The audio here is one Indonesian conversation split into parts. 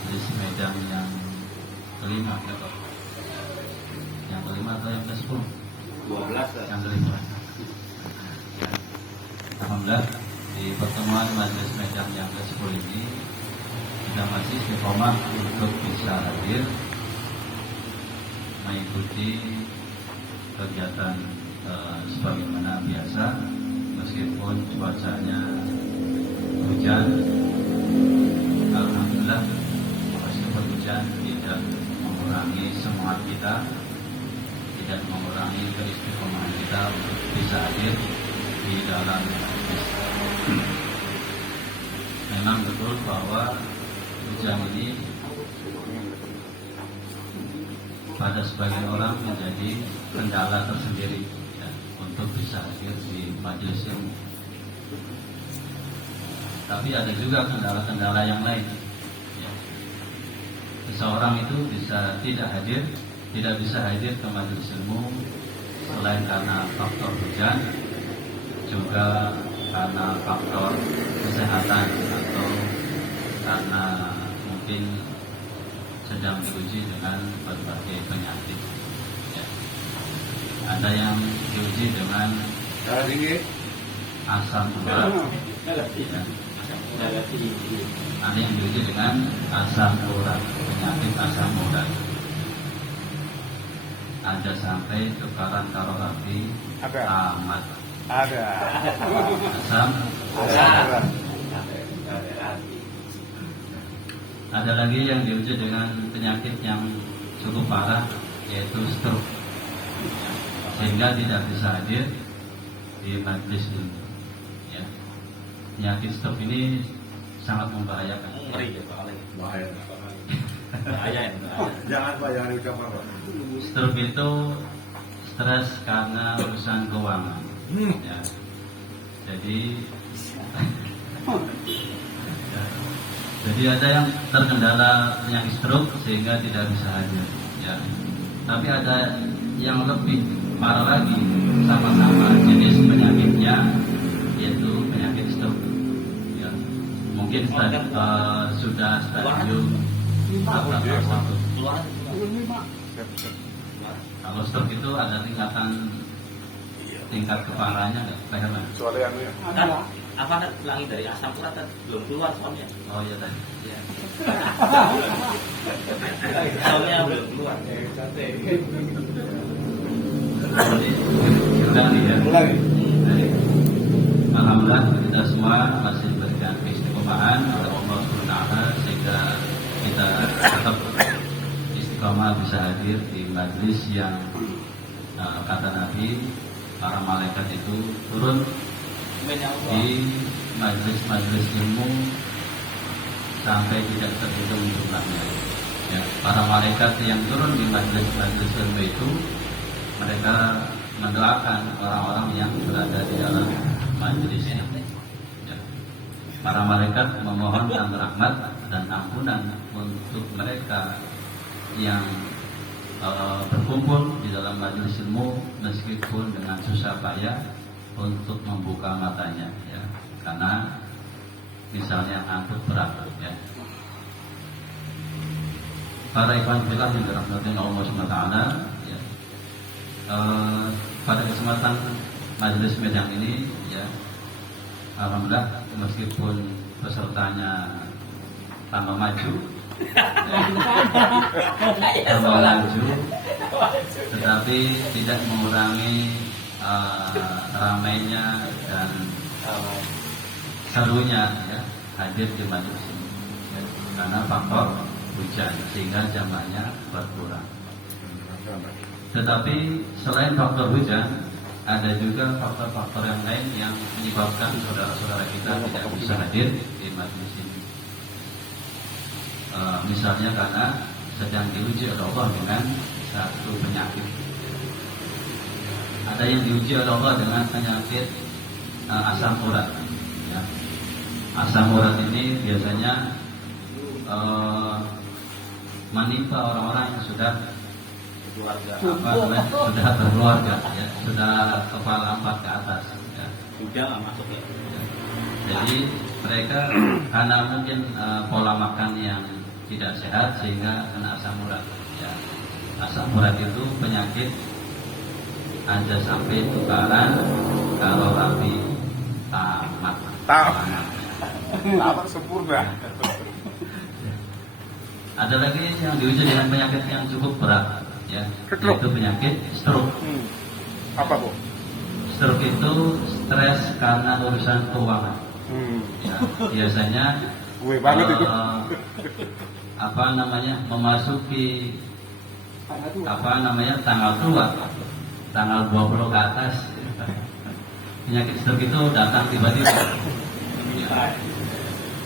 majelis Medan yang kelima atau yang kelima atau yang ke-10? 12 yang kelima. Ya. Alhamdulillah di pertemuan majelis Medan yang ke-10 ini kita masih istiqomah untuk bisa hadir mengikuti kegiatan sebagaimana biasa, meskipun cuacanya hujan. Alhamdulillah meskipun hujan tidak mengurangi semangat kita, tidak mengurangi keistiqomahan kita untuk bisa hadir di dalam masjid. Memang betul bahwa hujan ini pada sebagian orang menjadi kendala tersendiri ya, untuk bisa hadir di majelis ilmu. Tapi ada juga kendala-kendala yang lain. Ya. Seseorang itu bisa tidak bisa hadir ke majelis ilmu selain karena faktor hujan, juga karena faktor kesehatan atau karena mungkin sedang diuji dengan berbagai penyakit. Ya. Ada yang diuji dengan asam urat, ya. Ada yang diuji dengan asam urat, penyakit asam urat. Ada sampai tukaran kalori amat. Ada. Asam urat. Ada lagi yang diuji dengan penyakit yang cukup parah, yaitu stroke, sehingga tidak bisa hadir di majelis ini. Ya. Penyakit stroke ini sangat membahayakan. Bahaya. Jangan Pak, jangan diucapkan Pak. Stroke itu stres karena urusan keuangan. Ya. Jadi Jadi ada yang terkendala penyakit stroke sehingga tidak bisa hadir. Ya. Tapi ada yang lebih parah lagi, sama-sama jenis penyakitnya, yaitu penyakit stroke. Ya. Mungkin sudah stadium waktu. Kalau stroke itu ada tingkat keparahannya nggak? Bagaimana? Soalnya Kan apa kan ulangi dari asam urat kan belum keluar soalnya. Oh iya tadi. Ya. Soalnya belum keluar. Ulangi ya. Ulangi. Baik. Alhamdulillah kita semua masih diberikan keistiqomahan oleh Allah SWT sehingga kita tetap istiqomah bisa hadir di majlis yang kata Nabi, para malaikat itu turun di majelis ilmu sampai tidak terhitung jumlahnya. Ya, para malaikat yang turun di majelis ilmu itu, mereka mendoakan orang-orang yang berada di dalam majelis ini. Ya. Para malaikat memohonkan rahmat dan ampunan untuk mereka yang berkumpul di dalam majelis ilmu meskipun dengan susah payah untuk membuka matanya, ya, karena misalnya angkut berat, ya. Para ikhwan fillah yang dirahmati Allah SWT, ya, pada kesempatan majelis Medan ini, ya, alhamdulillah meskipun pesertanya tambah maju, tambah maju, tetapi tidak mengurangi ramainya dan serunya, ya, hadir di majelis ini, ya, karena faktor hujan sehingga jamaahnya berkurang. Tetapi selain faktor hujan, ada juga faktor-faktor yang lain yang menyebabkan saudara-saudara kita tidak bisa hadir di majelis ini. Misalnya karena sedang diuji oleh Allah dengan satu penyakit. Ada yang diuji oleh Allah dengan penyakit asam urat. Ya. Asam urat ini biasanya menimpa orang-orang yang sudah sudah berkeluarga, ya, sudah kepala 4 ke atas. Ya. Sudah nggak masuk ya. Jadi mereka karena mungkin pola makan yang tidak sehat sehingga kena asam urat. Ya. Asam urat itu penyakit ada sampai tukaran kalau rapi tamat. Tamat sempurna. Ada lagi yang diuji dengan penyakit yang cukup berat, ya, yaitu penyakit stroke. Apa, Bu? Stroke itu stres karena urusan keuangan. Ya, biasanya Gue banget itu. Memasuki tanggal tua, tanggal 20 ke atas, penyakit stroke itu datang tiba-tiba. Ya.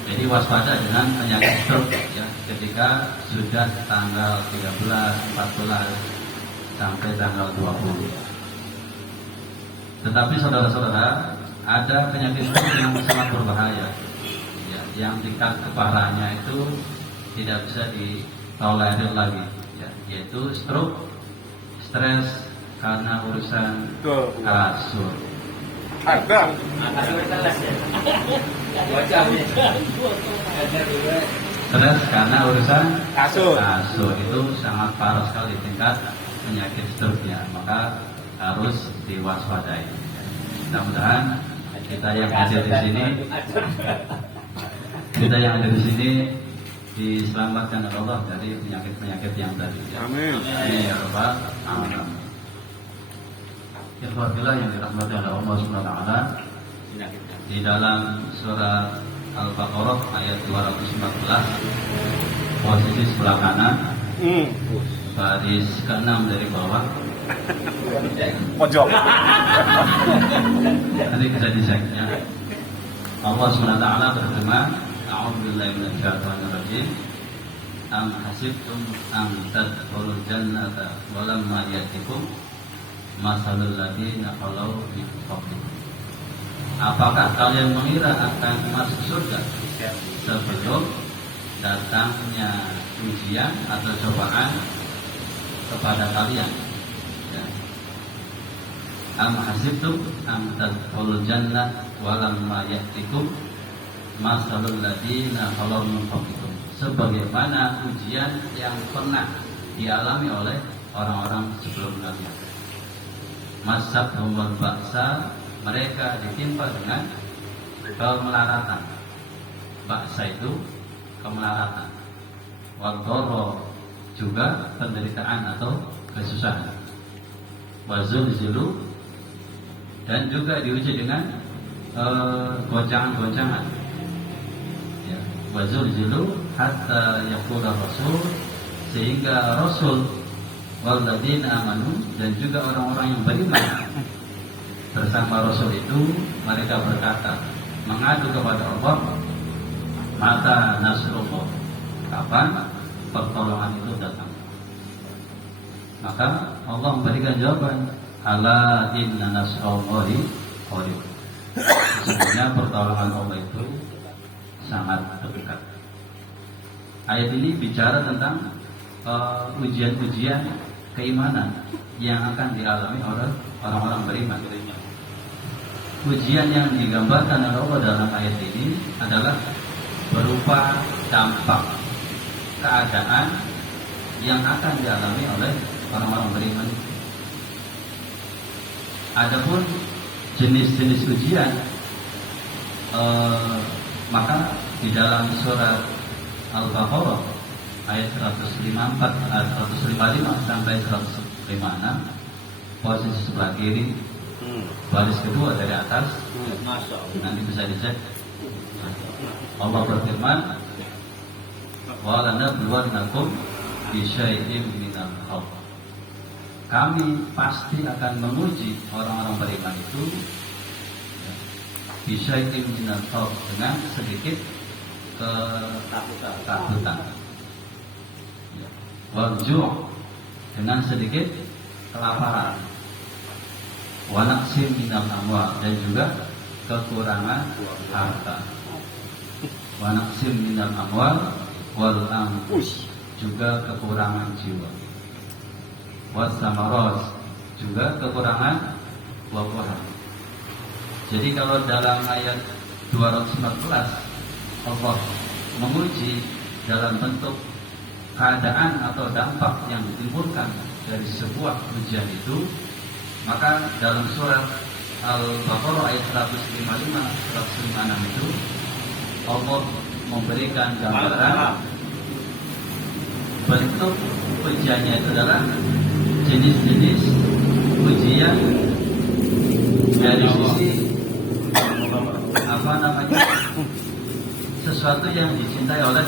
Jadi waspada dengan penyakit stroke, ya, ketika sudah tanggal 13, 14 sampai tanggal 20. Tetapi saudara-saudara, ada penyakit stroke yang sangat berbahaya, ya, yang tingkat keparahannya itu tidak bisa ditolerir lagi, ya, yaitu stroke stres karena urusan kasur. Ada. Stres karena urusan Kasur. itu sangat parah sekali tingkat penyakit stroke-nya, maka harus diwaspadai. Mudah-mudahan kita yang ada di sini diselamatkan oleh Allah dari penyakit-penyakit yang tadi. Amin. Amin ya rabbal alamin. Ikhwatilah yang dirahmati oleh Allah Subhanahu wa taala, di dalam surat Al-Baqarah ayat 214 posisi sebelah kanan baris ke-6 dari bawah, Pojok. nanti bisa dicek, ya. Allah Subhanahu wa taala berfirman, a'udzubillahi minasyaitonir rajim, am hasibtum an tadkhulul jannata wa lamma ya'tikum masalul ladzina khalau min qablikum. Apakah kalian mengira akan masuk surga sebelum datangnya ujian atau cobaan kepada kalian? Ya. Am hasibtum an tadkhulul jannata wa lamma ya'tikum masalul ladzina khalau min qablikum. Sebagaimana ujian yang pernah dialami oleh orang-orang sebelum kalian. Masabhum baksa, mereka ditimpa dengan kemelaratan. Baksa itu kemelaratan. Wadoro juga penderitaan atau kesusahan. Wazulzilu, dan juga diuji dengan goncangan-goncangan. Ya. Wazulzilu hatta yaqula Rasul, sehingga Rasul walladzina amanu, dan juga orang-orang yang beriman bersama Rasul itu, mereka berkata, mengadu kepada Allah, mata nasrullah, kapan pertolongan itu datang? Maka Allah memberikan jawaban, ala inna nasrullahi qarib. Sesungguhnya pertolongan Allah itu sangat dekat. Ayat ini bicara tentang ujian-ujian keimanan yang akan dialami oleh orang-orang beriman. Ujian yang digambarkan oleh Allah dalam ayat ini adalah berupa dampak keadaan yang akan dialami oleh orang-orang beriman. Adapun jenis-jenis ujian, maka di dalam surat Al-Baqarah ayat 155 sampai 156, posisi sebelah kiri, baris kedua dari atas, nanti bisa dicek. Allah berfirman, wa lanabluwannakum bisyai'im minal khawf. Kami pasti akan menguji orang-orang beriman itu bisyai'im minal khawf, dengan sedikit ketakutan. Wal-ju', dengan sedikit kelaparan. Wa naqsim minal amwal, dan juga kekurangan harta. Wa naqsim minal amwal wal anfus, juga kekurangan jiwa. Was samaros, juga kekurangan buah-buahan. Jadi kalau dalam ayat 214 Allah menguji dalam bentuk keadaan atau dampak yang ditimbulkan dari sebuah ujian itu, maka dalam surat Al-Baqarah ayat 155 156 itu Allah memberikan gambaran bentuk ujiannya itu adalah jenis-jenis ujian dari sisi sesuatu yang dicintai oleh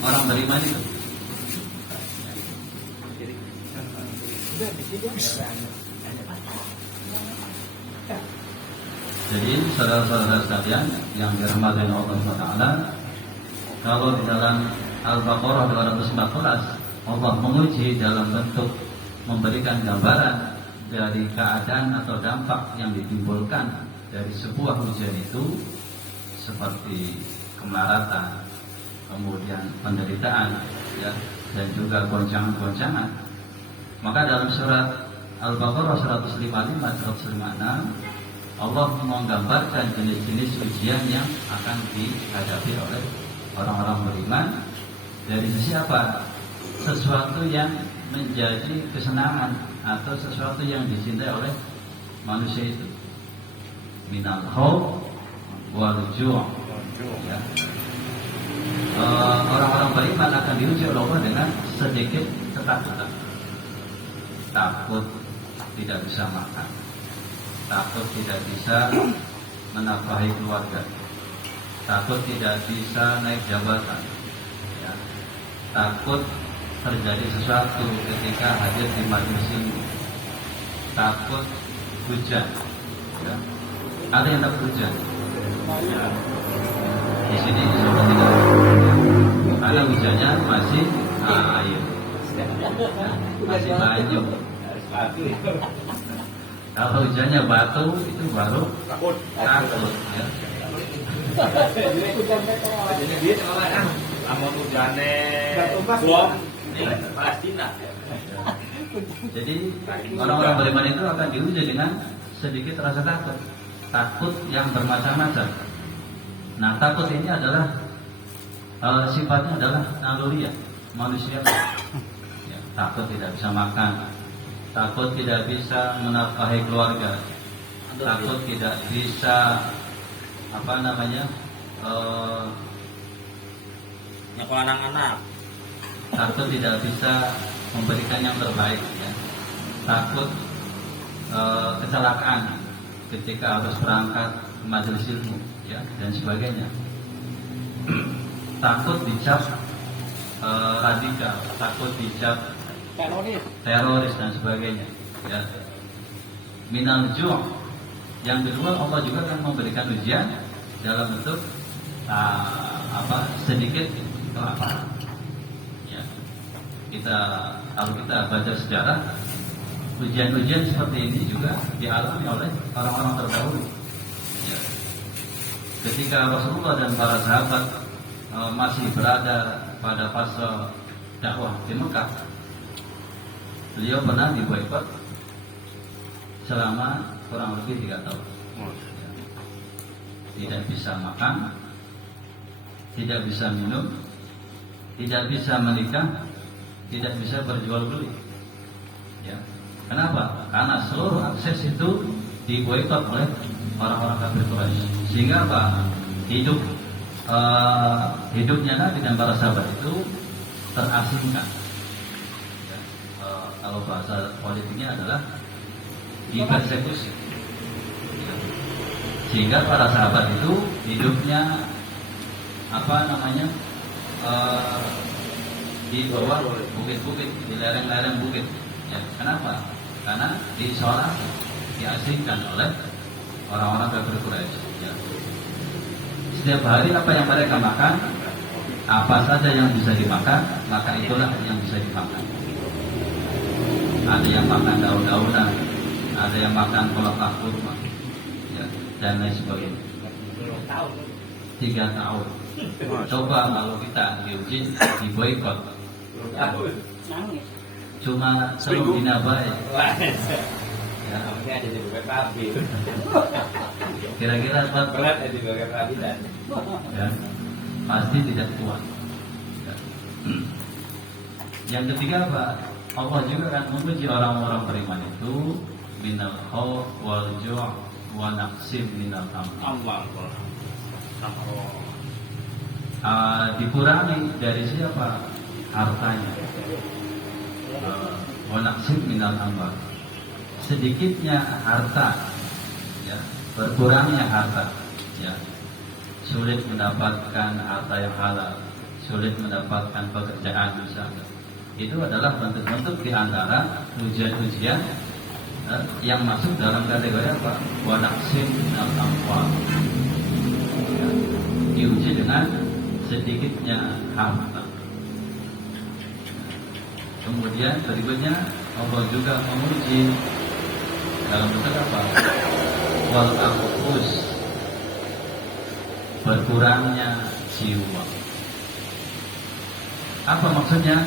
orang beriman itu. Jadi saudara-saudara sekalian yang dirahmati Allah Taala, kalau di dalam Al-Baqarah 214 Allah menguji dalam bentuk memberikan gambaran dari keadaan atau dampak yang ditimbulkan dari sebuah ujian itu, seperti kemelaratan, kemudian penderitaan, ya, dan juga goncangan-goncangan. Maka dalam surat Al-Baqarah 155-156 Allah menggambarkan jenis-jenis ujian yang akan dihadapi oleh orang-orang beriman. Dari sisi apa? Sesuatu yang menjadi kesenangan atau sesuatu yang dicintai oleh manusia itu. Minal khauf wal ju'. Ya. Orang-orang beriman akan diuji oleh Allah dengan sedikit ketakutan. Takut tidak bisa makan, takut tidak bisa menafkahi keluarga, takut tidak bisa naik jabatan, ya. Takut terjadi sesuatu ketika hadir di majelis ini, takut hujan, ya. Ada yang takut hujan, ya. Di sini insya tidak, karena hujannya masih air, masih banyak. Kalau hujannya batu itu baru takut, ya. Jadi dia sama kan, amun hujannya bom ini Palestina. Jadi orang-orang beriman itu akan diuji dengan sedikit rasa takut, takut yang bermacam-macam. Nah, takut ini adalah sifatnya adalah naluriah manusia. Ya, takut tidak bisa makan, takut tidak bisa menafkahi keluarga, takut tidak bisa nyekolah anak-anak, takut tidak bisa memberikan yang terbaik, ya. Takut kecelakaan ketika harus berangkat ke majelis ilmu, ya, dan sebagainya. Takut dicap radikal, takut dicap teroris dan sebagainya, ya. Minal ju'. Yang kedua, Allah juga akan memberikan ujian dalam bentuk sedikit kelaparan. Ya. Kalau kita baca sejarah, ujian-ujian seperti ini juga dialami oleh orang-orang terdahulu. Ya. Ketika Rasulullah dan para sahabat masih berada pada fase dakwah di Mekah, beliau pernah diboikot selama kurang lebih 3 tahun. Ya. Tidak bisa makan, tidak bisa minum, tidak bisa menikah, tidak bisa berjual beli. Ya. Kenapa? Karena seluruh akses itu diboikot oleh orang-orang kafir Quraisy. Sehingga apa? Hidupnya Nabi dan para sahabat itu terasingkan. Ya. Kalau bahasa politiknya adalah dipersekusi. Ya. Sehingga para sahabat itu hidupnya di bawah bukit-bukit, di lereng-lereng bukit. Ya, kenapa? Karena diisolasi, diasingkan oleh orang-orang kafir Quraisy. Ya. Setiap hari apa yang mereka makan, apa saja yang bisa dimakan, maka itulah yang bisa dimakan. Ada yang makan daun-daunan, ada yang makan kolak kurma, ya, dan lain sebagainya. 3 tahun. Coba kalau kita diuji, diboikot, cuma selung dinabai. Ya. Kira-kira berat ya, pasti tidak kuat. Ya. Yang ketiga apa? Allah juga akan menguji orang-orang beriman itu minal khauf wal ju' wa naqsim minal amwal. Dikurangi dari siapa? Hartanya. Wa naqsim minal amwal. Sedikitnya harta, ya, berkurangnya harta, ya. Sulit mendapatkan harta yang halal, sulit mendapatkan pekerjaan misalnya. Itu adalah bentuk-bentuk di antara ujian-ujian yang masuk dalam kategori apa? Wa naqsim minal amwal. Ya, diuji dengan sedikitnya harta. Kemudian berikutnya Allah juga menguji dalam bentuk apa? Wal anfus, berkurangnya jiwa. Apa maksudnya?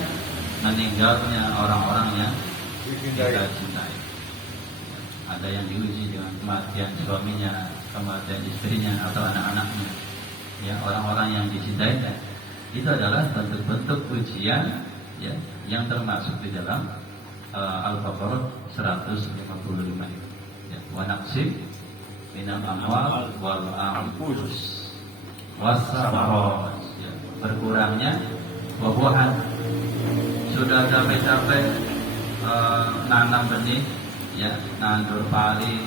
Meninggalnya orang-orang yang kita cintai. Ada yang diuji dengan kematian suaminya, kematian istrinya atau anak-anaknya. Ya, orang-orang yang dicintai itu adalah bentuk-bentuk ujian, ya, yang termasuk di dalam Al-Baqarah 155 itu. Ya, wa naqsim minal amwal wal anfus was-samarat, ya, berkurangnya buah-buahan. Sudah capek-capek nanam benih, ya, nandur padi,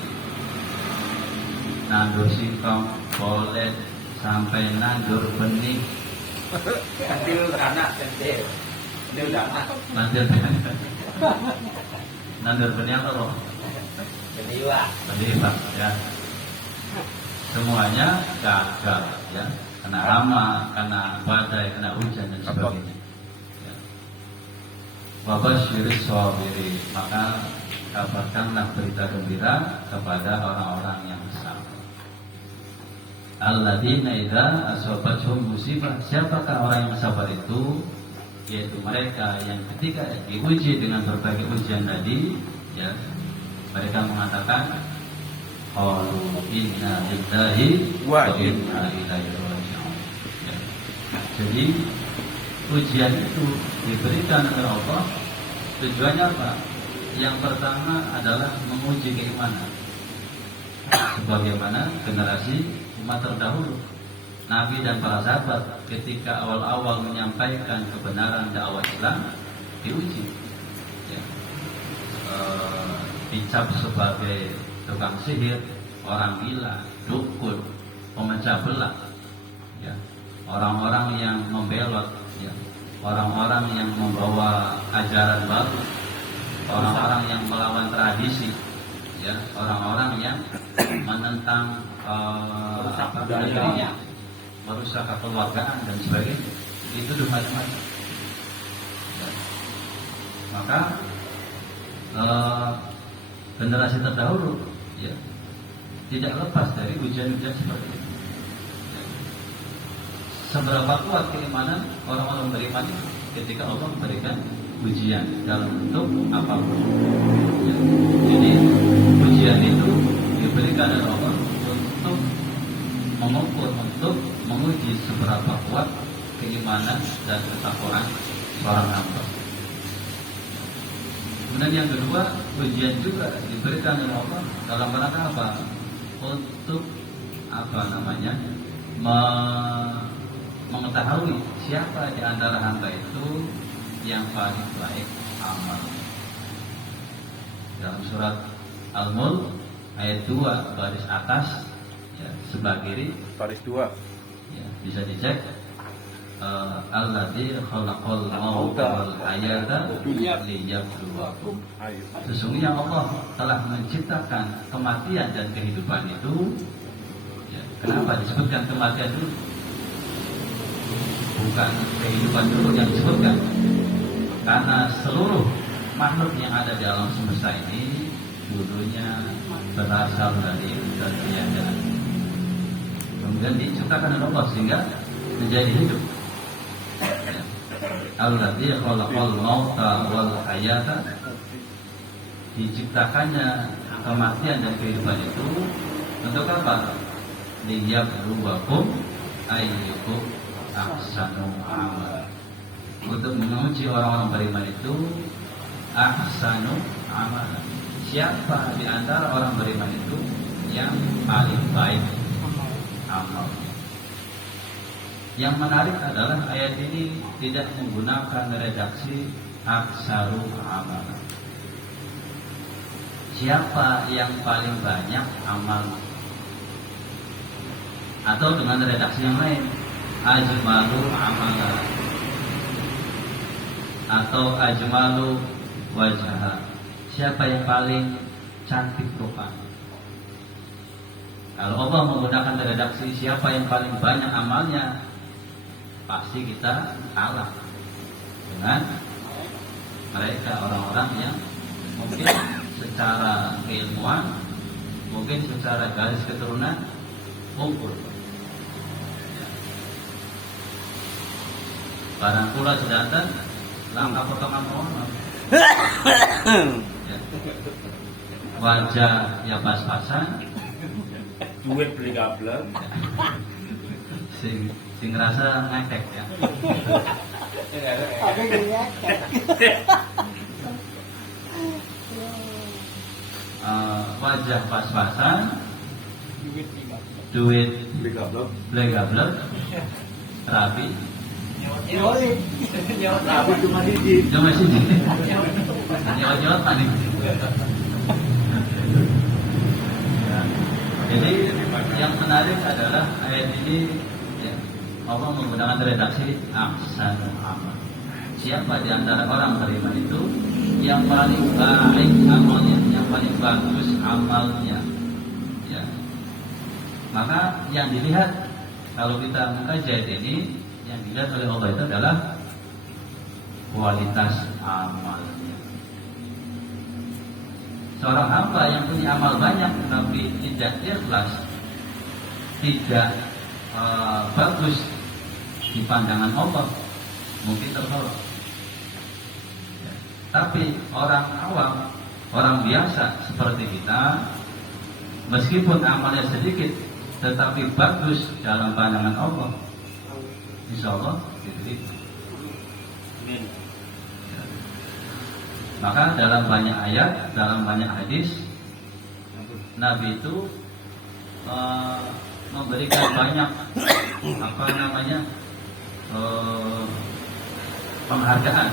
nandur singkong, bolet, sampai nandur benih. Kantil anak, kantil anak. Nandur benih apa loh? Benih, Pak, ya. Semuanya gagal, ya, kena hama, kena badai, kena hujan dan sebagainya. Ya. Wabasyiris sabirin, maka kabarkanlah berita gembira kepada orang-orang yang sabar. Alladzina idza asabathum musibah, siapakah orang yang sabar itu? Yaitu mereka yang ketika diuji dengan berbagai ujian tadi, ya, mereka mengatakan qalu inna lillahi wa inna ilaihi raji'un. Ya. Jadi ujian itu diberikan oleh Allah, tujuannya apa? Yang pertama adalah menguji keimanan. Sebagaimana generasi umat terdahulu, Nabi dan para sahabat ketika awal-awal menyampaikan kebenaran dakwah Islam diuji, ya. Dicap sebagai tukang sihir, orang gila, dukun, pemecah belah, ya. Orang-orang yang membelot, ya. Orang-orang yang membawa ajaran baru, orang-orang yang melawan tradisi, ya. Orang-orang yang menentang negerinya, merusak kekeluargaan dan sebagainya. Itu macam-macam. Ya. Maka generasi terdahulu, ya, tidak lepas dari ujian-ujian seperti itu. Ya. Seberapa kuat keimanan orang-orang beriman itu ketika Allah memberikan ujian dalam bentuk apapun. Ya. Jadi ujian itu diberikan oleh Allah untuk mengukur, untuk menguji seberapa kuat keimanan dan ketakwaan seorang hamba. Kemudian yang kedua, ujian juga diberikan oleh Allah dalam rangka apa? Untuk mengetahui siapa di antara hamba itu yang paling baik amal. Dalam surat Al-Mulk ayat 2 baris atas, ya, sebelah kiri baris 2, ya, bisa dicek. Alladzi khalaqal mauta wal hayata liyabluwakum. Sesungguhnya Allah telah menciptakan kematian dan kehidupan itu, ya. Kenapa disebutkan kematian dulu? Bukan kehidupan dulu yang disebutkan. Karena seluruh makhluk yang ada di alam semesta ini dulunya berasal dari ketiadaan. Kemudian diciptakan oleh Allah sehingga menjadi hidup. Alladzi khalaqal mauta wal hayata, diciptakannya kematian dan kehidupan itu untuk apa? Liyabluwakum ayyukum ahsanu amala, untuk menguji orang-orang beriman itu ahsanu amalan. Siapa di antara orang beriman itu yang paling baik amal. Yang menarik adalah ayat ini tidak menggunakan redaksi aksaru amalan. Siapa yang paling banyak amal? Atau dengan redaksi yang lain, ajmalu amalan atau ajmalu wajah. Siapa yang paling cantik rupanya? Kalau Allah menggunakan redaksi siapa yang paling banyak amalnya, pasti kita kalah dengan mereka orang-orang yang mungkin secara keilmuan, mungkin secara garis keturunan unggul. Barang pula sedangkan langkah potongan mohon. Ya. Wajah ya pas-pasan, duit beli kabel, sing ngerasa ngekek ya. Wajah pas-pasan, duit beli kabel, rapi. tapi cuma di Cuma sini. Nyawat-nyawat tadi. Jadi yang menarik adalah ayat ini ya, Allah menggunakan redaksi ahsanul amal. Siapa di antara orang beriman itu yang paling baik amalnya, yang paling bagus amalnya, ya. Maka yang dilihat kalau kita mengkaji ayat ini, yang dilihat oleh Allah itu adalah kualitas amalnya. Seorang hamba yang punya amal banyak tapi tidak ikhlas, tidak bagus di pandangan Allah, mungkin tertolak. Ya. Tapi orang awam, orang biasa seperti kita, meskipun amalnya sedikit, tetapi bagus dalam pandangan Allah, insya Allah diterima. Ya. Maka dalam banyak ayat, dalam banyak hadis, Nabi itu memberikan banyak penghargaan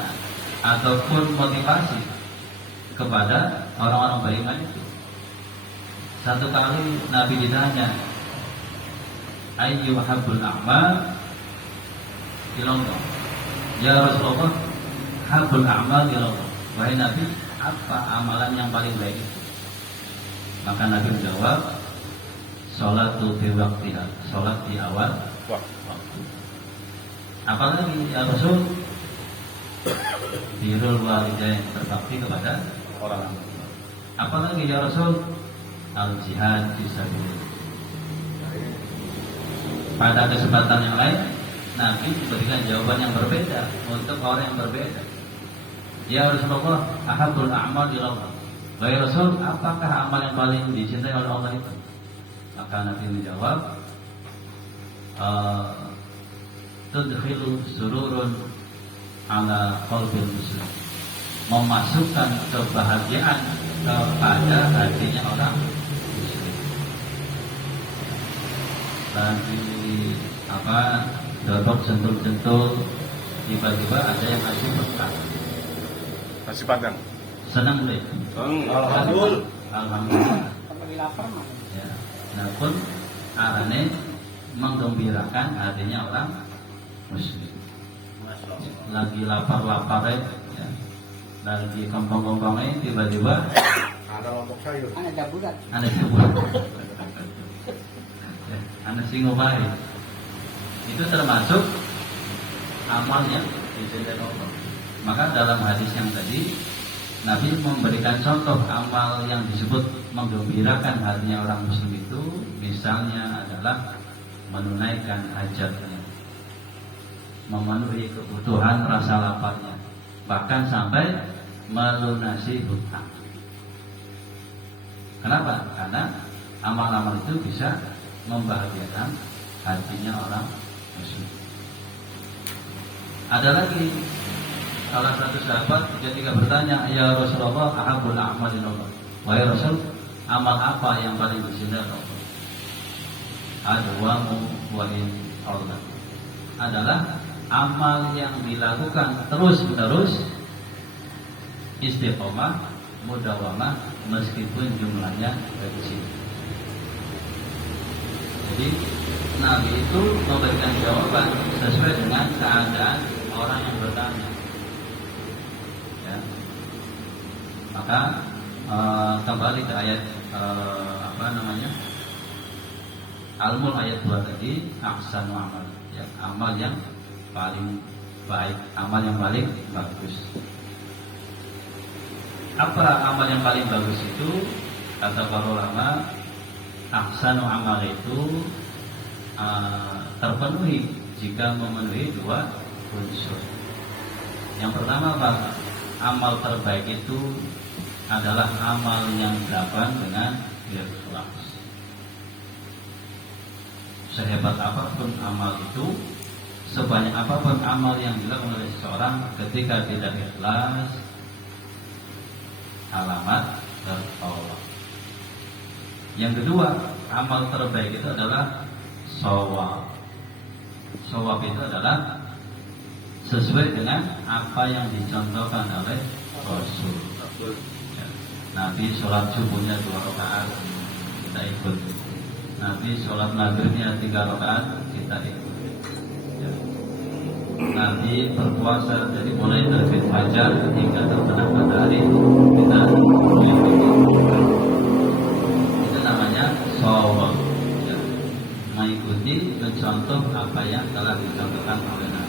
ataupun motivasi kepada orang-orang beriman itu. Satu kali Nabi ditanya, ayyu habbul a'mal ilallah. Ya Rasulullah, habbul a'mal ilallah. Wahai Nabi, apa amalan yang paling baik itu? Maka Nabi menjawab, sholatu fi waqtiha, sholat di awal waktu. Apalagi ya Rasul, birrul walidain, berbakti kepada orang tua. Apalagi ya Rasul, al jihad fisabilillah. Pada kesempatan yang lain, Nabi memberikan jawaban yang berbeda untuk orang yang berbeda. Ya Rasulullah, ahabbul a'mal ilallah. Wahai Rasul, apakah amal yang paling dicintai oleh Allah itu? Maka Nabi menjawab, tudkhilu sururun ala qalbil muslim, memasukkan kebahagiaan kepada hatinya orang muslim. Dan di dorong sentul-sentul, tiba-tiba ada yang ngasih berkah. Nasi padang. Senang deh. Alhamdulillah. Ya. Nah pun arane menggembirakan hatinya orang muslim. Lagi lapar-lapar ya. Lagi kompong-kompongnya tiba-tiba Ada lontong sayur. ada jaburan. Ya, ada singomai. Itu termasuk amal yang dicintai Allah. Maka dalam hadis yang tadi Nabi memberikan contoh amal yang disebut menggembirakan hatinya orang muslim itu, misalnya adalah menunaikan hajatnya, memenuhi kebutuhan rasa laparnya, bahkan sampai melunasi hutang. Kenapa? Karena amal-amal itu bisa membahagiakan hatinya orang muslim. Ada lagi salah satu sahabat ketika bertanya, ya Rasulullah, ahabul a'mal ilallah, wahai Rasul, amal apa yang paling bersinar Allah? Adwamu wa in Allah, adalah amal yang dilakukan terus-menerus, istiqomah, mudawamah, meskipun jumlahnya kecil. Jadi Nabi itu memberikan jawaban sesuai dengan keadaan orang yang bertanya. Ya. Maka kembali ke ayat Al-Mulk ayat 2 tadi, ahsanu amal, ya, amal yang paling baik, amal yang paling bagus. Apa amal yang paling bagus itu? Kata para ulama, ahsanu amal itu terpenuhi jika memenuhi dua unsur. Yang pertama apa? Amal terbaik itu adalah amal yang dilakukan dengan ikhlas. Sehebat apapun amal itu, sebanyak apapun amal yang dilakukan oleh seseorang, ketika tidak ikhlas, alamat tertolak. Yang kedua, amal terbaik itu adalah shawab. Shawab itu adalah sesuai dengan apa yang dicontohkan oleh Rasul. Ya. Nabi sholat subuhnya 2 rakaat, kita ikut. Nabi sholat maghribnya 3 rakaat, kita ikut. Ya. Nabi berpuasa dari mulai terbit fajar hingga terbenam matahari, kita mengikuti. Itu namanya shawab. Ya. Mengikuti, mencontoh apa yang telah dicontohkan oleh Nabi.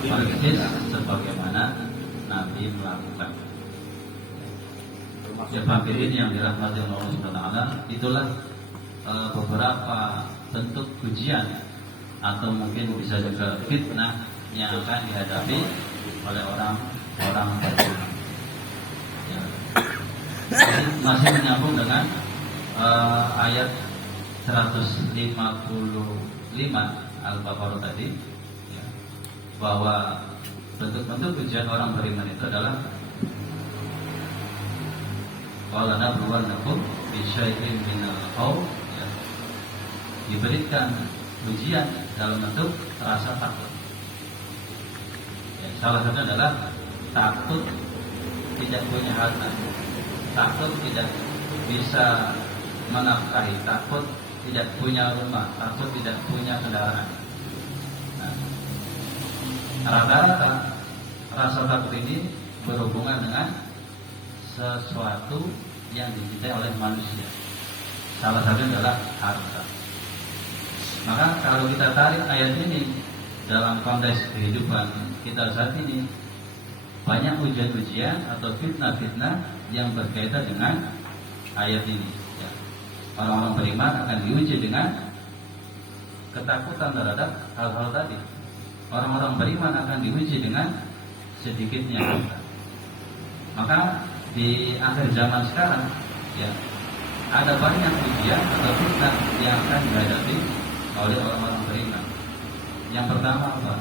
Persis sebagaimana Nabi melakukan. Ya, hadirin yang dirahmati Allah Subhanahu wa taala, itulah beberapa bentuk ujian atau mungkin bisa juga fitnah yang akan dihadapi oleh orang-orang beriman. Ya. Masih menyambung dengan ayat 155 Al-Baqarah tadi, ya, bahwa bentuk-bentuk ujian orang beriman itu adalah qala nabluwannakum bisyai'in minal khawf, ya, diberikan ujian dalam bentuk rasa takut. Ya, salah satu adalah takut tidak punya harta, takut tidak bisa menafkahi, takut tidak punya rumah, takut tidak punya kendaraan. Nah, rata-rata rasa takut ini berhubungan dengan sesuatu yang dicintai oleh manusia. Salah satunya adalah harta. Maka kalau kita tarik ayat ini dalam konteks kehidupan kita saat ini, banyak ujian-ujian atau fitnah-fitnah yang berkaitan dengan ayat ini. Ya. Orang-orang beriman akan diuji dengan ketakutan terhadap hal-hal tadi. Orang-orang beriman akan diuji dengan sedikitnya harta. Maka di akhir zaman sekarang, ya, ada banyak ujian atau fitnah yang akan dihadapi oleh orang-orang beriman. Yang pertama apa?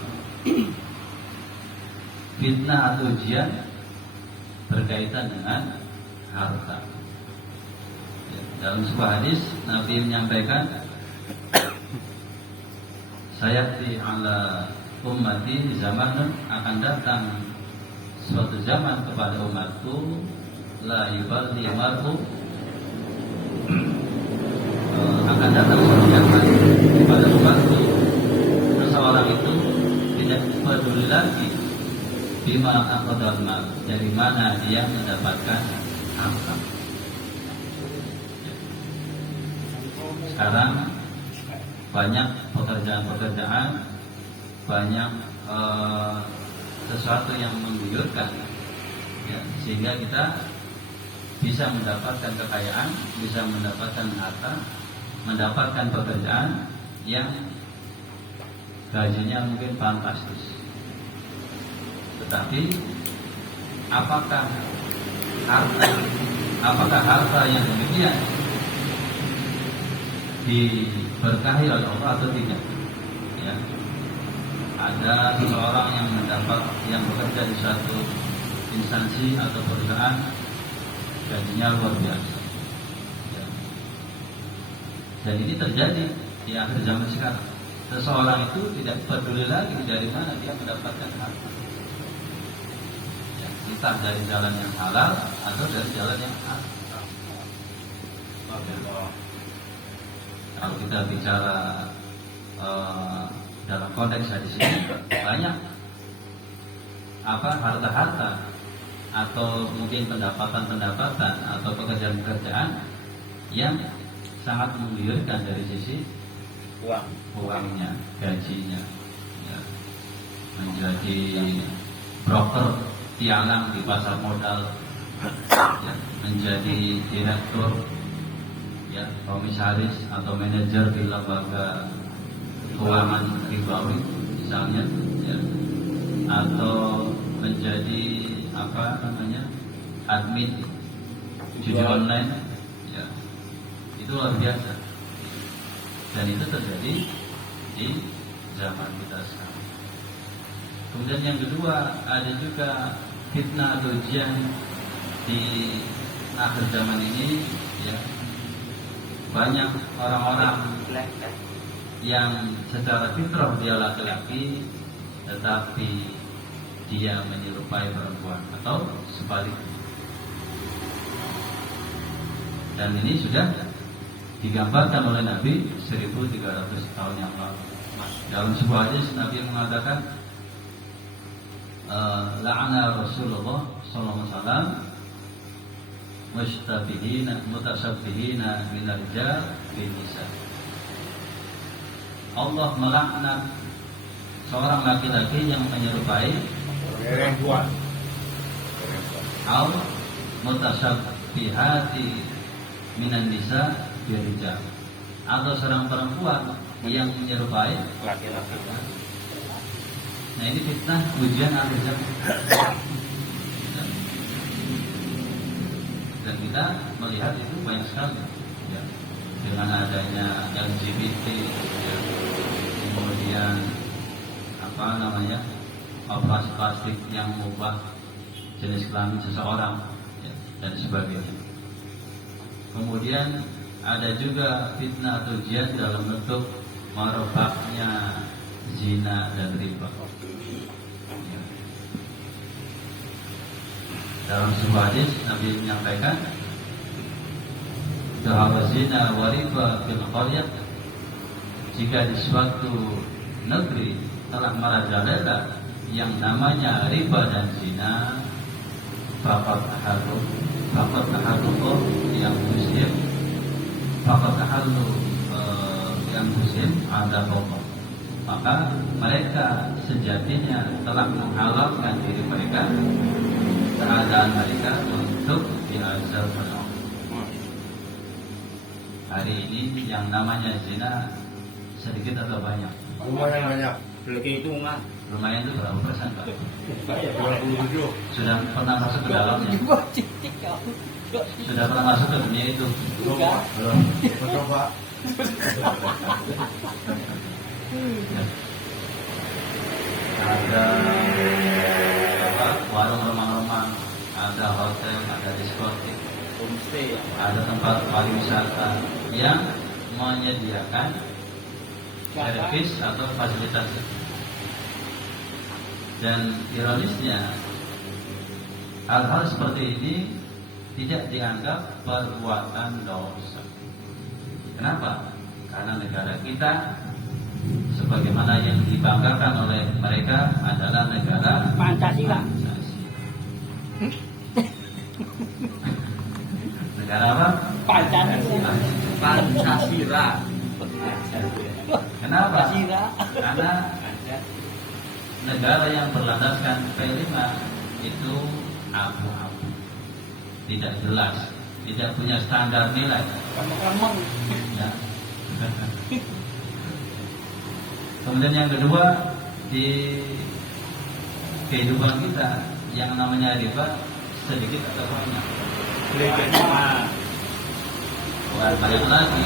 Fitnah atau ujian berkaitan dengan harta. Ya, dalam sebuah hadis Nabi menyampaikan, sayati ala ummati zamanun, akan datang suatu zaman kepada umatku, la yuballi mar'u, akan datang suatu zaman kepada umatku, seseorang itu tidak peduli lagi bima aqdal mal, dari mana dia mendapatkan harta. Sekarang banyak pekerjaan-pekerjaan, banyak sesuatu yang mengguyurkan, ya, sehingga kita bisa mendapatkan kekayaan, bisa mendapatkan harta, mendapatkan pekerjaan yang gajinya mungkin fantastis. Tetapi apakah harta yang demikian diberkahi oleh Allah atau tidak? Ya. ada seseorang yang bekerja di suatu instansi atau perusahaan, gajinya luar biasa. Ya. Dan ini terjadi di akhir zaman sekarang. Seseorang itu tidak peduli lagi dari mana dia mendapatkan harta. Ya, entah dari jalan yang halal atau dari jalan yang haram. Kalau kita bicara dalam konteks hadis ini, banyak harta-harta atau mungkin pendapatan atau pekerjaan-pekerjaan yang sangat menggiurkan dari sisi uangnya, gajinya, ya. Menjadi broker tianang di pasar modal, ya. Menjadi direktur, ya, komisaris atau manajer di lembaga keuangan ribawi misalnya, ya. Atau menjadi admin judi online, ya. Itu luar biasa, dan itu terjadi di zaman kita sekarang. Kemudian yang kedua, ada juga fitnah atau ujian di akhir zaman ini, ya. Banyak orang-orang yang secara fitrah dia laki-laki, tetapi dia menyerupai perempuan atau sebaliknya. Dan ini sudah digambarkan oleh Nabi 1300 tahun yang lalu. Dalam sebuah hadis Nabi mengatakan, la'ana Rasulullah sallallahu alaihi wasallam mutasabbihina minal rijal bin nisa. Allah melaknat seorang laki-laki yang menyerupai perempuan. Al mutasabbihati minan nisa bil rijal, atau seorang perempuan yang menyerupai laki-laki. Nah, ini fitnah ujian akhir zaman. Dan kita melihat itu banyak sekali, ya. Dengan adanya LGBT, ya. Kemudian operasi plastik yang mengubah jenis kelamin seseorang, ya, dan sebagainya. Kemudian ada juga fitnah atau ujian dalam bentuk merebaknya zina dan riba. Ya. Dalam sebuah hadis Nabi menyampaikan, bahwa zina wa riba fil qaryah, jika di suatu negeri telah merajalela yang namanya riba dan zina, faqad tahallu yang muslim, ada pokok, maka mereka sejatinya telah menghalalkan diri mereka, keadaan mereka untuk diazab oleh Allah. Hari ini yang namanya zina sedikit atau banyak? Lumayan banyak. Belum hitungan. Lumayan itu berapa persen, Pak? 27. Sudah pernah masuk ke dalamnya? Sudah pernah masuk ke dunia itu? Belum. Mencoba. Ya. Ada warung remang-remang, ada hotel, ada diskotik, ada tempat pariwisata yang menyediakan servis atau fasilitas. Dan ironisnya, hal-hal seperti ini tidak dianggap perbuatan dosa. Kenapa? Karena negara kita, sebagaimana yang dibanggakan oleh mereka, adalah negara Pancasila. Negara apa? Pancasila. Kenapa? Karena negara yang berlandaskan P5 itu abu-abu, tidak jelas, tidak punya standar nilai. Ya. Kemudian yang kedua, di kehidupan kita yang namanya riba sedikit atau banyak? Banyak lagi.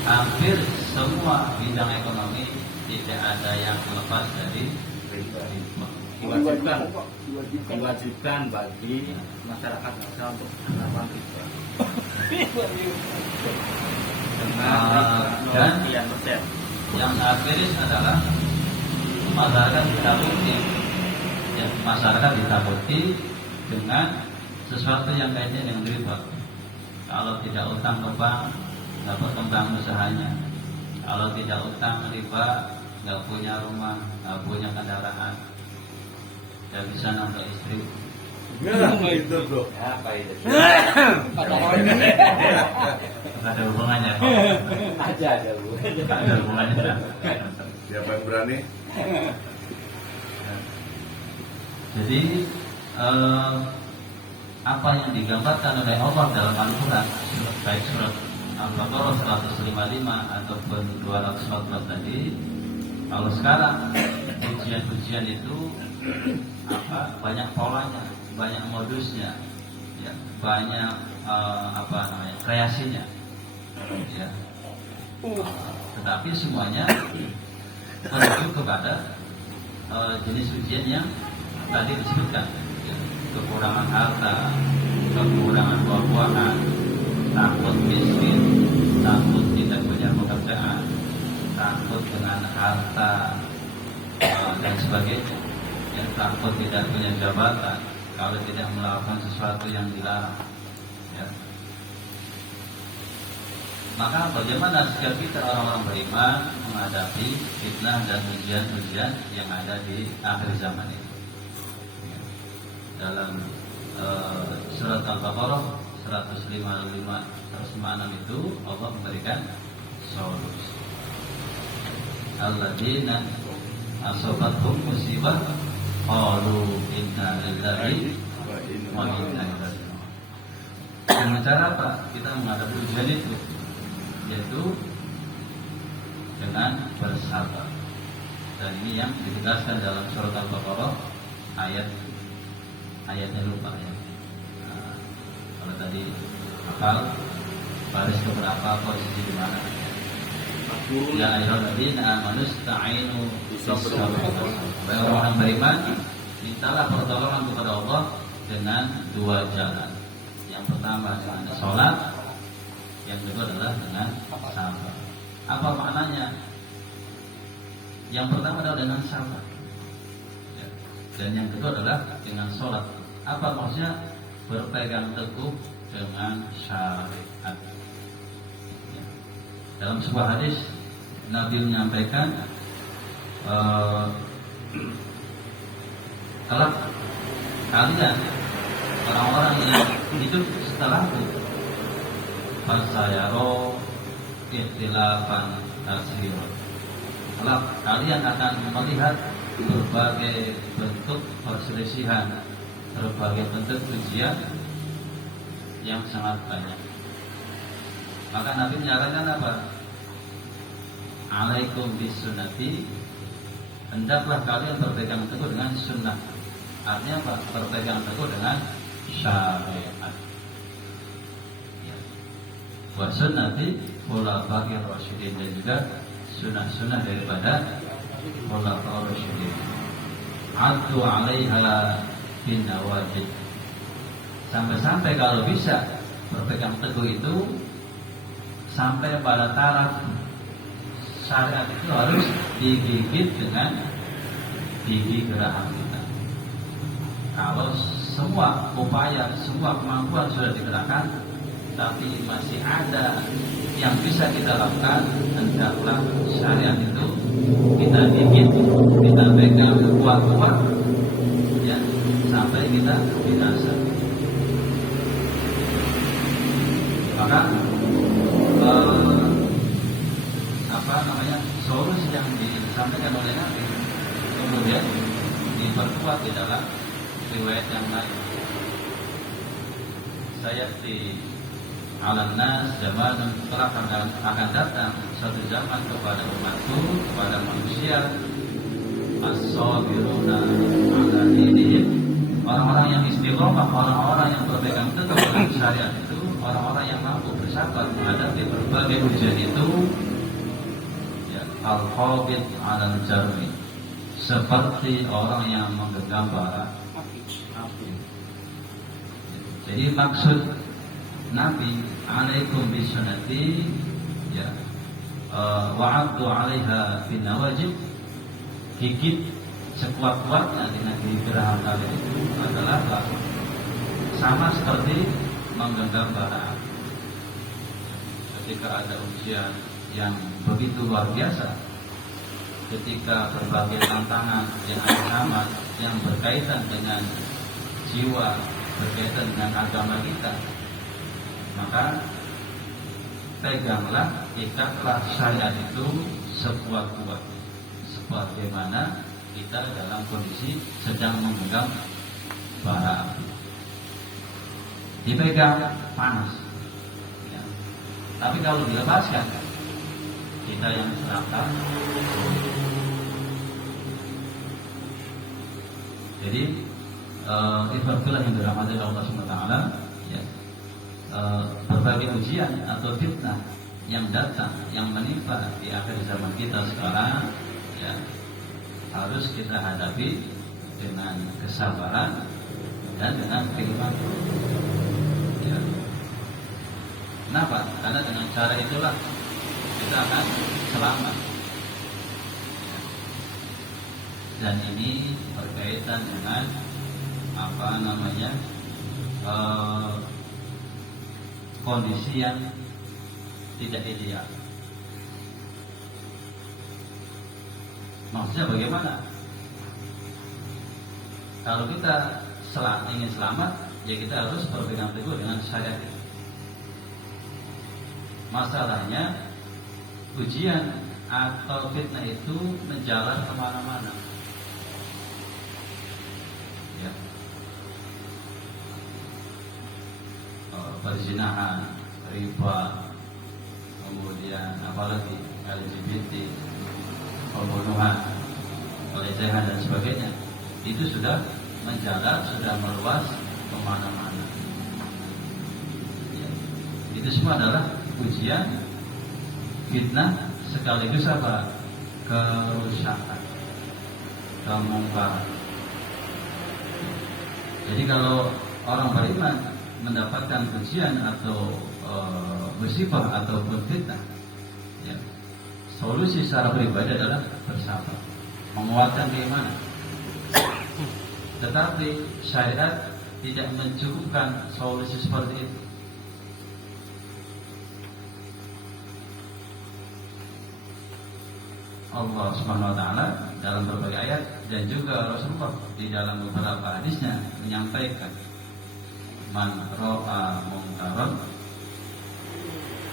Hampir semua bidang ekonomi tidak ada yang lepas dari riba. Diwajibkan bagi masyarakat Gaza untuk melakukan riba. Dan sekian persen. yang akhirnya adalah masyarakat ditakuti, ya, masyarakat ditakuti dengan sesuatu yang kaitannya dengan riba. Kalau tidak utang ke bank, nggak berkembang usahanya. Kalau tidak utang riba, nggak punya rumah, nggak punya kendaraan, nggak bisa nambah istri. Nah, itu bro. Apa itu? Nggak ada hubungannya. Ada bu. Nggak ada hubungannya. Siapa yang berani? Jadi apa yang digambarkan oleh Allah dalam Al-Quran, baik surat Al-Baqarah 155 ataupun 214 tadi, kalau sekarang ujian-ujian itu banyak polanya, banyak modusnya, ya, banyak kreasinya, ya. Tetapi semuanya menuju kepada jenis ujian yang tadi disebutkan, ya, kekurangan harta, kekurangan buah-buahan, takut miskin, takut tidak punya pekerjaan, takut dengan harta dan sebagainya, yang takut tidak punya jabatan kalau tidak melakukan sesuatu yang dilarang, ya. Maka bagaimana sikap kita orang-orang beriman menghadapi fitnah dan ujian-ujian yang ada di akhir zaman ini? Dalam surat Al-Baqarah 156 itu Allah memberikan solusi. Alladzina asabathum musibah qalu inna lillahi wa inna ilaihi raji'un. Dengan cara apa kita menghadapi ujian itu? Yaitu dengan bersabar. Dan ini yang ditegaskan dalam surat Al-Baqarah ayatnya lupa, ya. Nah, kalau tadi hafal baris keberapa, posisi di mana? Ya ayyuhalladzina amanu ista'inu bis-sabri. Orang beriman, mintalah pertolongan kepada Allah dengan dua jalan. Yang pertama dengan sholat, yang kedua adalah dengan sabar. Apa maknanya? Yang pertama adalah dengan sabar, ya. Dan yang kedua adalah dengan sholat. Apa maksudnya? Berpegang teguh dengan syariat, ya. Dalam sebuah hadis Nabi menyampaikan, kelak kalian orang-orang yang hidup setelahku fasayaro ikhtilafan katsira. Kelak kalian akan melihat berbagai bentuk perselisihan, berbagai bentuk ujian yang sangat banyak. Maka Nabi menyarankan apa? Alaikum bisunnati, hendaklah kalian berpegang teguh dengan sunnah. Artinya apa? Berpegang teguh dengan syariat. Wa sunnati khulafa'ir rasyidin, dan juga sunnah-sunnah daripada khulafa'ir rasyidin. Addu 'alaiha bin nawajid. Sampai-sampai kalau bisa berpegang teguh itu sampai pada taraf syariat itu harus digigit dengan gigi geraham kita. Kalau semua upaya, semua kemampuan sudah dikerahkan, tapi masih ada yang bisa kita lakukan, hendaklah syariat itu kita gigit, kita pegang kuat-kuat, ya, sampai kita binasa. Maka solusi yang disampaikan oleh Nabi kemudian diperkuat di dalam riwayat yang lain. Saya di alam-nas zaman telah akan datang satu zaman kepada umatku, kepada manusia, as-sabiruna ala dinihim, orang-orang yang istiqomah, orang-orang yang berpegang teguh dengan syariat itu, orang-orang yang mampu bersabar menghadapi berbagai ujian itu, ya, al-qabid 'alal jarmi, seperti orang yang menggenggam bara api. Jadi maksud Nabi, alaikum bisunnati, ya, wa'addu 'alaiha bin nawajib, gigit sekuat-kuatnya dengan gigi geraham kalian itu adalah sama seperti menggenggam bara api. Ketika ada ujian yang begitu luar biasa, ketika berbagai tantangan yang sama yang berkaitan dengan jiwa, berkaitan dengan agama kita, maka peganglah, ikatlah syariat itu sekuat-kuat, sebagaimana kita dalam kondisi sedang menggenggam bara api. Dipegang panas, ya. Tapi kalau dilepaskan, kita yang serakah. Jadi itulah yang dirahmati Allah Subhanahu wa taala, ya. Berbagai ujian atau fitnah yang datang, yang menimpa di akhir zaman kita sekarang, ya, harus kita hadapi dengan kesabaran dan dengan keimanan. Ya. Kenapa? Karena dengan cara itulah kita akan selamat. Dan ini berkaitan dengan kondisi yang tidak ideal. Maksudnya bagaimana? Kalau kita ingin selamat, ya kita harus berpegang teguh dengan syariat. Masalahnya, ujian atau fitnah itu menjalar kemana-mana. Ya. Perzinahan, riba, kemudian apalagi LGBT, pembunuhan, pelecehan dan sebagainya, itu sudah menjalar, sudah meluas kemana-mana. Ya. Itu semua adalah ujian, fitnah, sekaligus apa? Kerusakan, kemungkaran. Jadi kalau orang beriman mendapatkan ujian atau musibah ataupun fitnah, ya, solusi secara pribadi adalah bersabar, menguatkan keimanan. Tetapi syariat tidak mencukupkan solusi seperti itu. Allah Subhanahu wa taala dalam berbagai ayat dan juga Rasulullah di dalam beberapa hadisnya menyampaikan, man ra'a munkaran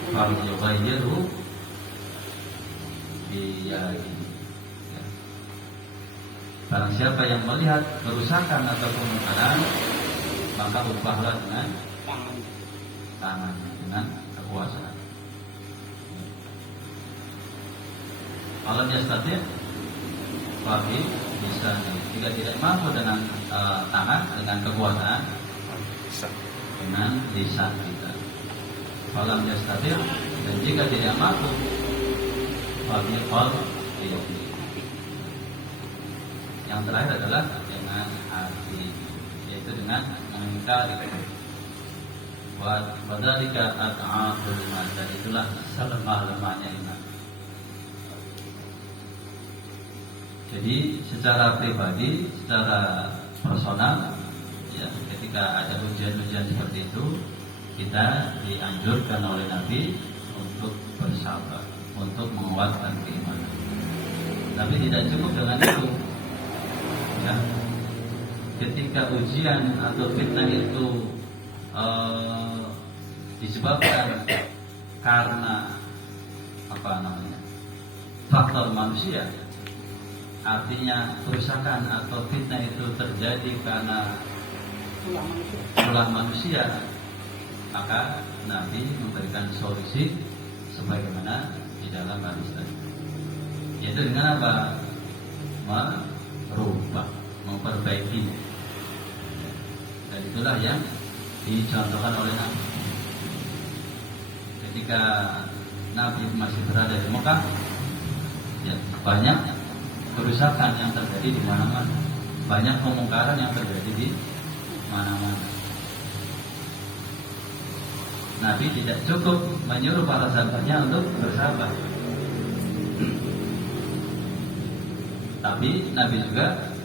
falyughayyirhu biyadihi. Ya. Barang siapa yang melihat kerusakan atau kemungkaran, maka ubahlah dengan tangan, dengan kekuasaan. Alam yastati' bagi bisa, jika tidak mampu dengan tangan, dengan kekuasaan, dengan lisan kita. Alam yastati' dan jika tidak mampu bagi qalbi. Yang terakhir adalah dengan hati, yaitu dengan mengingkari. Wadzalika at'aful iman, dan itulah selemah-lemahnya iman. Jadi secara pribadi, secara personal, ya, ketika ada ujian-ujian seperti itu, kita dianjurkan oleh Nabi untuk bersabar, untuk menguatkan keimanan. Tapi tidak cukup dengan itu. Ya. Ketika ujian atau fitnah itu disebabkan karena faktor manusia, artinya kerusakan atau fitnah itu terjadi karena ulah manusia, maka Nabi memberikan solusi sebagaimana di dalam hadis tadi, yaitu dengan apa? Merubah, memperbaiki. Dan itulah yang dicontohkan oleh Nabi. Ketika Nabi masih berada di Mekah, Ya, banyak kerusakan yang terjadi di mana-mana, banyak kemungkaran yang terjadi di mana-mana. Nabi tidak cukup menyuruh para sahabatnya untuk bersabar, tapi Nabi juga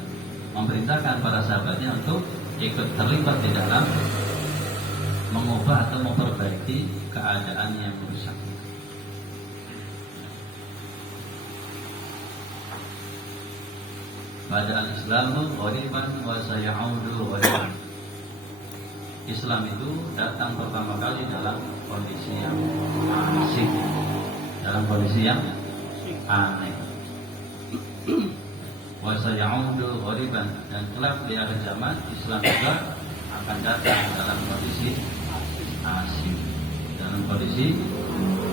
memerintahkan para sahabatnya untuk ikut terlibat di dalam mengubah atau memperbaiki keadaan yang rusak. Pada al-Islamu ghaliban wa sayaudu ghaliban. Islam itu datang pertama kali dalam kondisi yang asik, dalam kondisi yang aneh. Wa sayaudu ghaliban, dan kelak di akhir zaman Islam juga akan datang dalam kondisi asik, dalam kondisi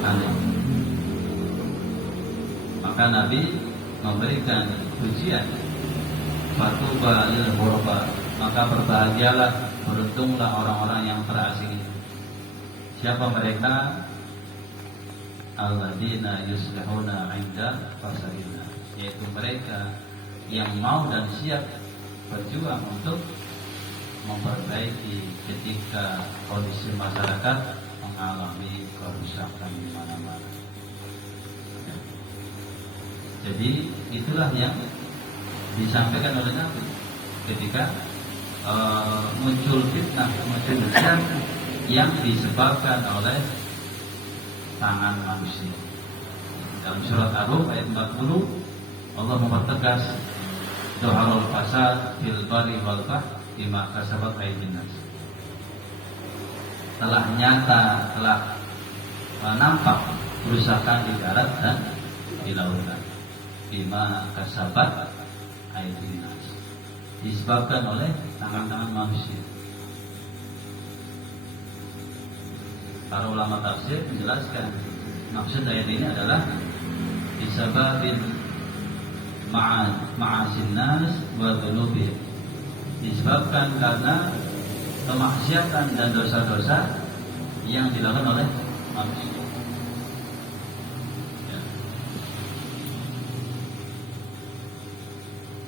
aneh. Maka Nabi memberikan pujian, fatuba lil ghuraba, maka berbahagialah, beruntunglah orang-orang yang terasing itu. Siapa mereka? Alladzina yuslihuna 'inda fasadina, yaitu mereka yang mau dan siap berjuang untuk memperbaiki ketika kondisi masyarakat mengalami kerusakan di mana-mana. Jadi itulah yang disampaikan oleh Nabi ketika muncul fitnah, muncul bencana yang disebabkan oleh tangan manusia. Dalam surat Ar-Rum ayat 40 Allah mempertegas Zuharul fasad fil barri wal bahri bima kasabat aydin nas. Telah nyata, telah nampak kerusakan di darat dan di lautan. Bima kasabat aydin nas, disebabkan oleh tangan-tangan manusia. Para ulama tafsir menjelaskan maksud ayat ini adalah disebabin ma'asin nas wa dzunubihim, disebabkan karena kemaksiatan dan dosa-dosa yang dilakukan oleh manusia. Ya.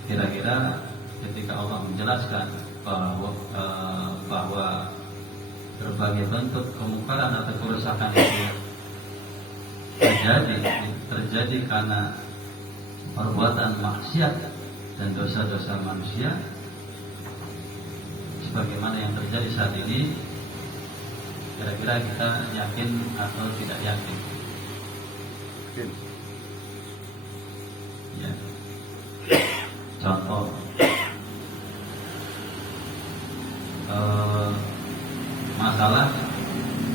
Kira-kira ketika Allah menjelaskan bahwa berbagai bentuk kemungkaran atau kerusakan itu terjadi karena perbuatan maksiat dan dosa-dosa manusia, sebagaimana yang terjadi saat ini, kira-kira kita yakin atau tidak yakin? Ya. Contoh, masalah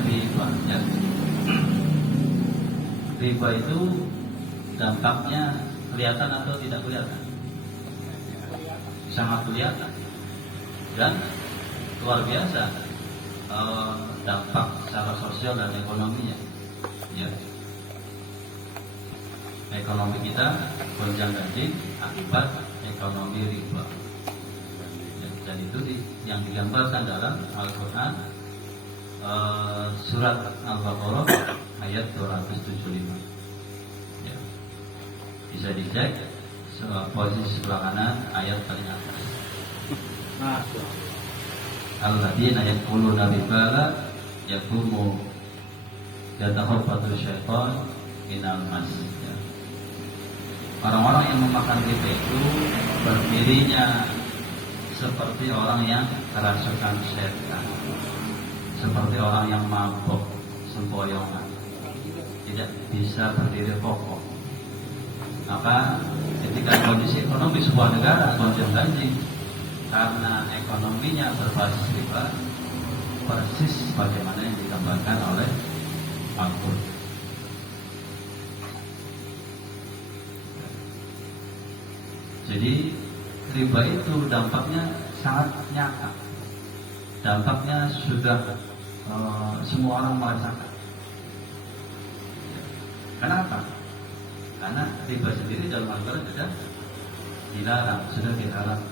riba, ya. Riba itu dampaknya kelihatan atau tidak kelihatan? Sangat kelihatan dan luar biasa dampak secara sosial dan ekonominya. Ya. Ekonomi kita gonjang-ganjing akibat ekonomi riba. Ya, dan itu yang digambarkan dalam Al-Quran, surat Al-Baqarah ayat 275. Ya. Bisa dicek posisi sebelah kanan ayat paling atas. Alladzina yaquluna riba yaqumu yatakhabbatu syaitan minal mas. Ya. Orang-orang yang memakan riba itu berdirinya seperti orang yang kerasukan setan, seperti orang yang mabuk sempoyongan, tidak bisa berdiri kokoh. Maka ketika kondisi ekonomi sebuah negara gonjang-ganjing karena ekonominya berbasis riba, persis bagaimana yang digambarkan oleh Al-Quran. Jadi riba itu dampaknya sangat nyata, dampaknya sudah semua orang merasakan. Kenapa? Karena riba sendiri dalam Al-Quran sudah dilarang.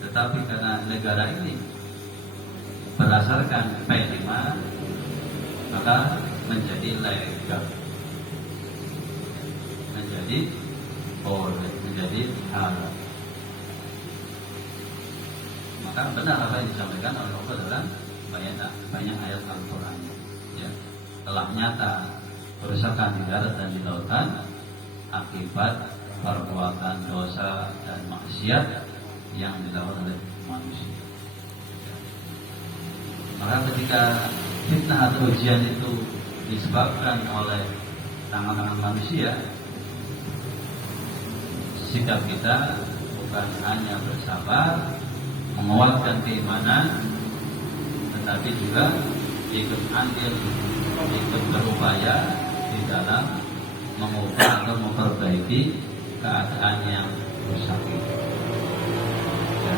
Tetapi karena negara ini berdasarkan P5, maka menjadi legal, menjadi menjadi halal. Maka benar apa yang disampaikan oleh Allah dalam banyak ayat Al-Quran. Ya, telah nyata kerusakan di darat dan di lautan akibat perbuatan dosa dan maksiat yang dilakukan oleh manusia. Maka ketika fitnah atau ujian itu disebabkan oleh tangan-tangan manusia, sikap kita bukan hanya bersabar, menguatkan keimanan, tetapi juga ikut andil, ikut berupaya di dalam mengubah atau memperbaiki keadaan yang rusak itu. Ya.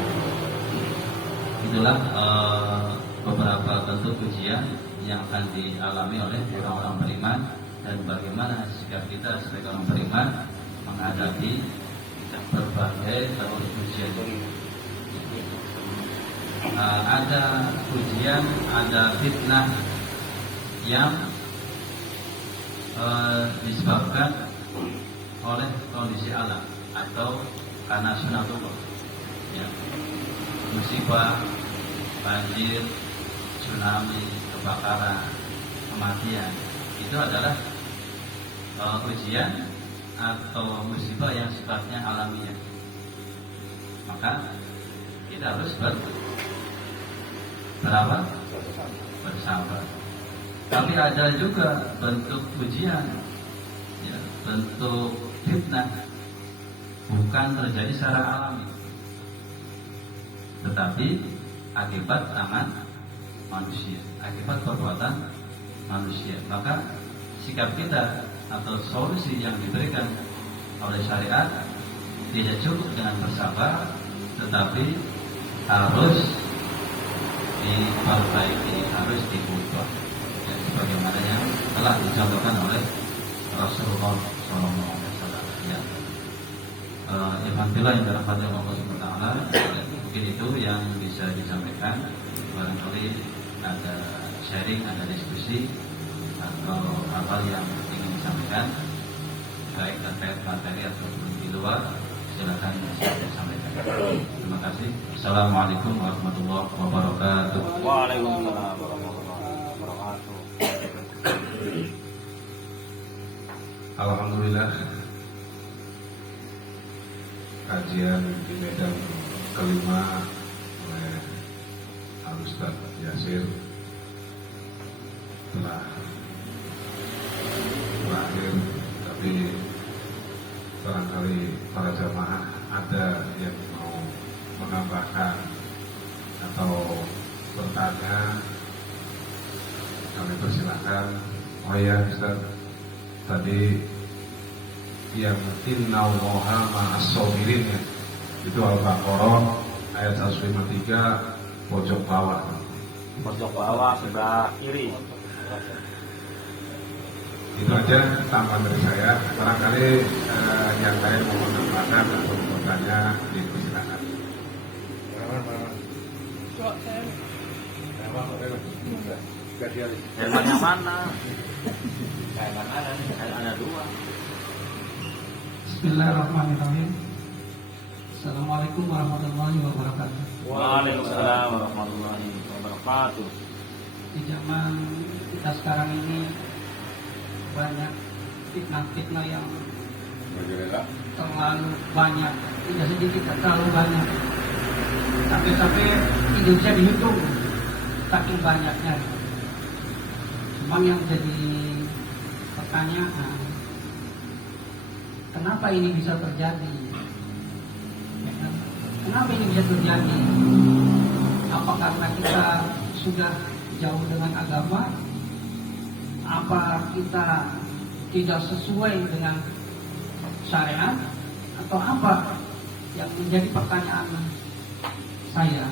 Itulah beberapa bentuk ujian yang akan dialami oleh orang-orang beriman dan bagaimana sikap kita sebagai orang beriman menghadapi berbagai ujian ini. Ada ujian, ada fitnah yang disebabkan oleh kondisi alam atau karena sunatullah, ya. Musibah, banjir, tsunami, kebakaran, kematian, itu adalah ujian atau musibah yang sifatnya alamiah. Maka kita harus bersabar. Tapi ada juga bentuk ujian, ya, bentuk fitnah bukan terjadi secara alami, tetapi akibat tangan manusia, akibat perbuatan manusia. Maka sikap kita atau solusi yang diberikan oleh syariat tidak cukup dengan bersabar, tetapi harus diperbaiki, harus diubah, ya, sebagaimana yang telah dicontohkan oleh Rasulullah SAW. Ya, Alhamdulillah yang dirahmati Allah SWT. Mungkin itu yang bisa disampaikan. Barangkali ada sharing, ada diskusi atau hal-hal yang ingin disampaikan, baik terkait materi ataupun di luar, silakan disampaikan. Terima kasih. Assalamualaikum warahmatullahi wabarakatuh. Waalaikumsalam warahmatullahi wabarakatuh. Alhamdulillah, kajian di Medan kelima oleh Al-Ustaz Yasir telah berakhir, tapi barangkali para jamaah ada yang mau menambahkan atau bertanya, kami persilakan. Oh ya Ustaz, tadi yang innallaha ma'as sabirin, ya, itu Al-Baqarah ayat 153 pojok bawah. Pojok bawah sebelah kiri. Itu aja tambahan dari saya. Barangkali yang lain mau menambahkan atau bertanya, dipersilakan. Herman yang mana? Ada dua. Bismillahirrahmanirrahim. Assalamualaikum warahmatullahi wabarakatuh. Waalaikumsalam warahmatullahi wabarakatuh. Di zaman kita sekarang ini banyak fitnah-fitnah yang terlalu banyak, tidak sedikit, terlalu banyak. Sampai-sampai tidak bisa dihitung saking banyaknya. Cuman yang jadi pertanyaan, kenapa ini bisa terjadi? Ya kan? Kenapa ini bisa terjadi? Apa karena kita sudah jauh dengan agama? Apa kita tidak sesuai dengan syariat? Atau apa yang menjadi pertanyaan saya?